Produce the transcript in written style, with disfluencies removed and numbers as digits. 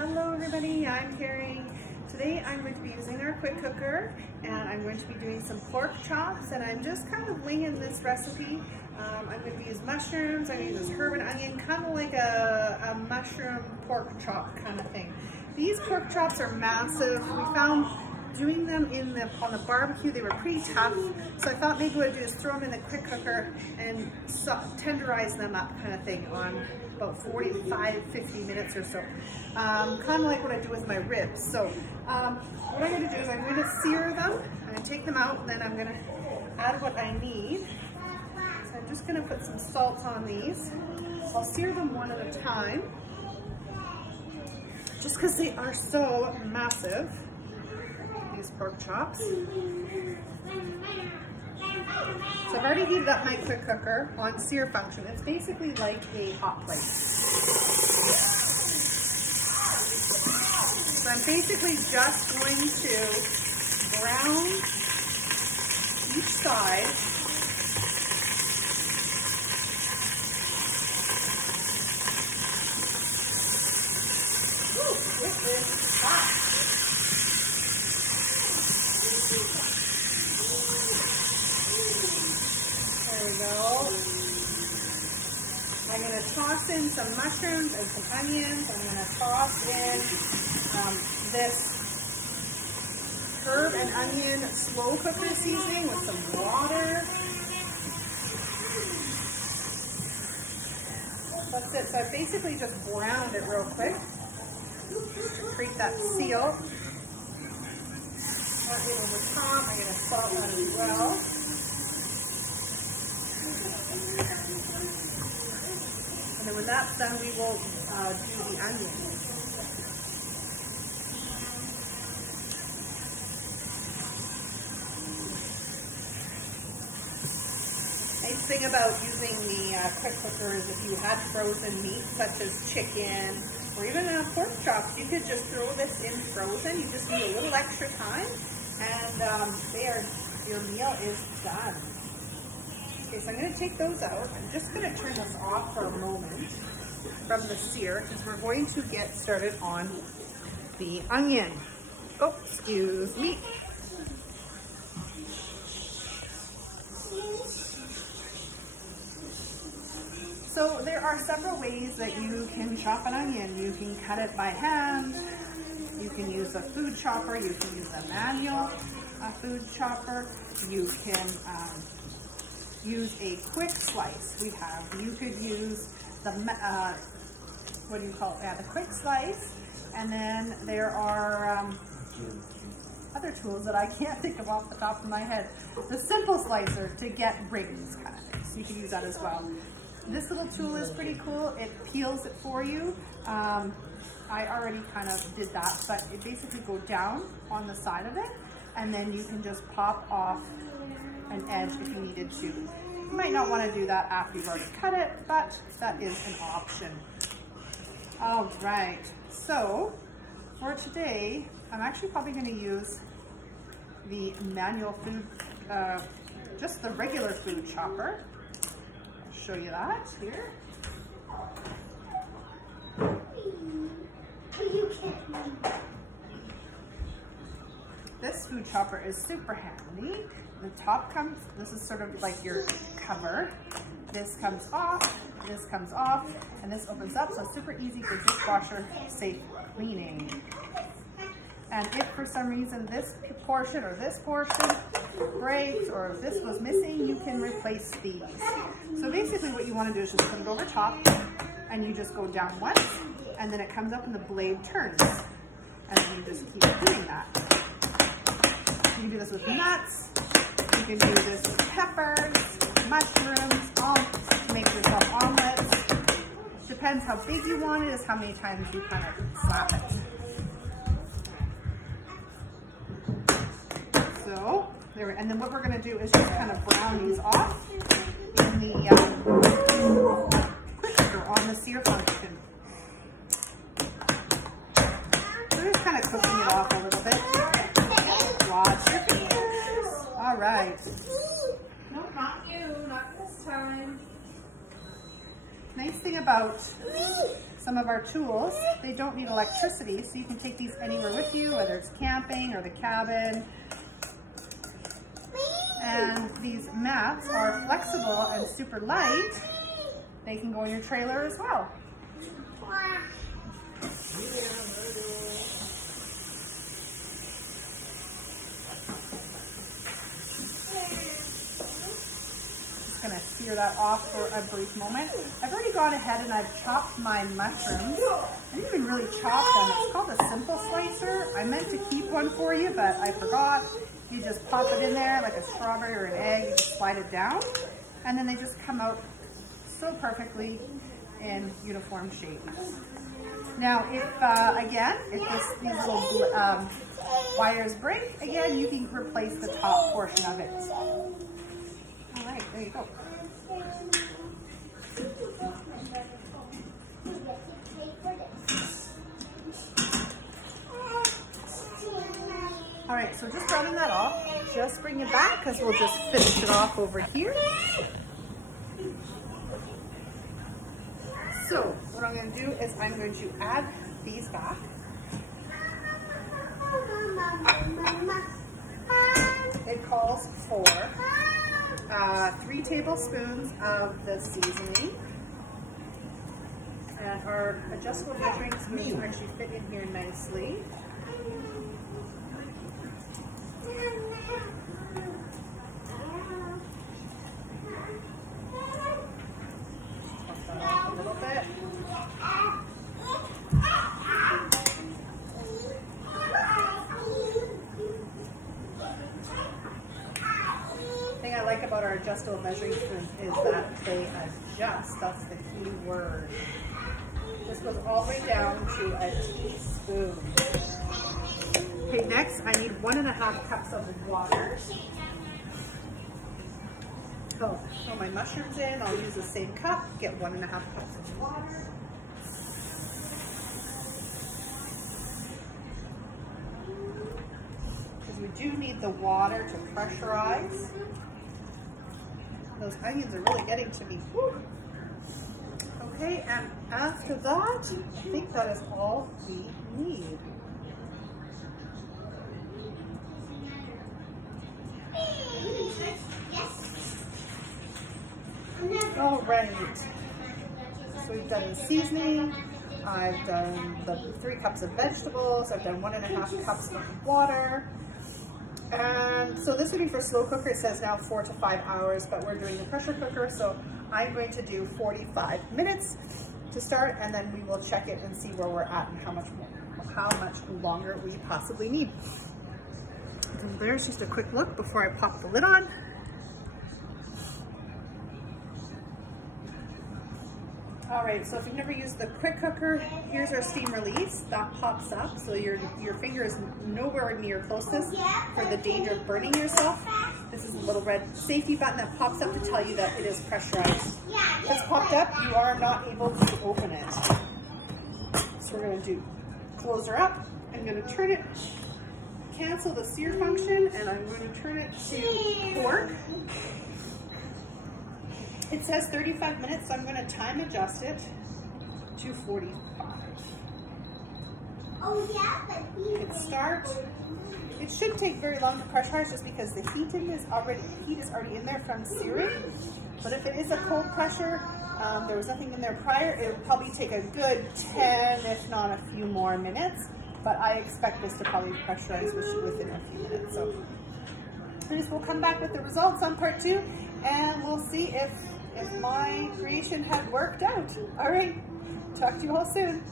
Hello everybody, I'm Carrie. Today I'm going to be using our Quickcooker and I'm going to be doing some pork chops, and I'm just kind of winging this recipe. I'm going to use mushrooms, I'm going to use herb and onion, kind of like a mushroom pork chop kind of thing. These pork chops are massive. We found doing them on the barbecue, they were pretty tough, so I thought maybe what I'd do is throw them in the Quickcooker and tenderize them up kind of thing on about 45-50 minutes or so. Kind of like what I do with my ribs. So what I'm going to do is I'm going to sear them. I'm going to take them out, and then I'm going to add what I need. So I'm just going to put some salt on these. I'll sear them one at a time, just because they are so massive, these pork chops. So I've already heated up my Quickcooker on sear function. It's basically like a hot plate. So I'm basically just going to brown each side. Ooh, this is hot. There we go. I'm going to toss in some mushrooms and some onions. I'm going to toss in this herb and onion slow cooker seasoning with some water. That's it. So I basically just browned it real quick to create that seal. That in over top. I'm going to salt that as well. And then when that's done, we will do the onions. Nice thing about using the Quickcooker is if you had frozen meat, such as chicken or even pork chops, you could just throw this in frozen. You just need a little extra time, and your meal is done. Okay, so I'm going to take those out. I'm just going to turn this off for a moment from the sear, because we're going to get started on the onion. Oh, excuse me. So there are several ways that you can chop an onion. You can cut it by hand. You can use a food chopper. You can use a manual food chopper. You can use a quick slice. You could use the what do you call it? Yeah, the quick slice. And then there are other tools that I can't think of off the top of my head. The simple slicer to get rings kind of thing. So you can use that as well. This little tool is pretty cool. It peels it for you. I already kind of did that, but it basically goes down on the side of it, and then you can just pop off an edge if you needed to. You might not want to do that after you've already cut it, but that is an option. All right, so for today, I'm actually probably going to use the manual food, just the regular food chopper. I'll show you that here. This food chopper is super handy. The top comes, this is sort of like your cover. This comes off, and this opens up, so it's super easy for dishwasher safe cleaning. And if for some reason this portion or this portion breaks, or if this was missing, you can replace these. So basically what you want to do is just put it over top, and you just go down once, and then it comes up and the blade turns. And then you just keep doing that. You can do this with nuts, you can do this with peppers, mushrooms, make yourself omelets. Depends how big you want it, is how many times you kind of slap it. So, there, and then what we're going to do is just kind of brown these off in the Quickcooker on the sear function. We're just kind of cooking it off a little bit. Watch your fingers. All right. No, not you, not this time. Nice thing about some of our tools, they don't need electricity, so you can take these anywhere with you, whether it's camping or the cabin. And these mats are flexible and super light. They can go in your trailer as well. Just gonna sear that off for a brief moment. I've already gone ahead and I've chopped my mushrooms. I didn't even really chop them. It's called a simple slicer. I meant to keep one for you, but I forgot. You just pop it in there like a strawberry or an egg, you just slide it down, and then they just come out so perfectly in uniform shape. Now, if these little wires break, again, you can replace the top portion of it. All right, there you go. All right, so just running that off, just bring it back because we'll just finish it off over here. So what I'm going to do is I'm going to add these back. It calls for 3 tablespoons of the seasoning. And our adjustable measuring spoons actually fit in here nicely. A little bit. The thing I like about our adjustable measuring spoons is that they adjust. That's the key word. This goes all the way down to a teaspoon. Okay, next I need 1.5 cups of water. So throw my mushrooms in, I'll use the same cup, get 1.5 cups of water. Because we do need the water to pressurize. Those onions are really getting to me. Woo. Okay, and after that, I think that is all we need. All right, so we've done the seasoning, I've done the 3 cups of vegetables, I've done 1.5 cups of water, and so this would be for slow cooker. It says now 4 to 5 hours, but we're doing the pressure cooker, so I'm going to do 45 minutes to start, and then we will check it and see where we're at and how much longer we possibly need. So there's just a quick look before I pop the lid on. All right, so if you've never used the Quickcooker, here's our steam release. That pops up, so your finger is nowhere near closest for the danger of burning yourself. This is a little red safety button that pops up to tell you that it is pressurized. If it's popped up, you are not able to open it. So we're going to close her up. I'm going to turn it, cancel the sear function, and I'm going to turn it to pork. It says 35 minutes, so I'm going to time adjust it to 45. Oh yeah, but hit start. It should take very long to pressurize just because the heat is already in there from searing. But if it is a cold pressure, there was nothing in there prior, it would probably take a good 10, if not a few more minutes. But I expect this to probably pressurize within a few minutes. So we'll come back with the results on part 2, and we'll see if my creation had worked out. All right, talk to you all soon.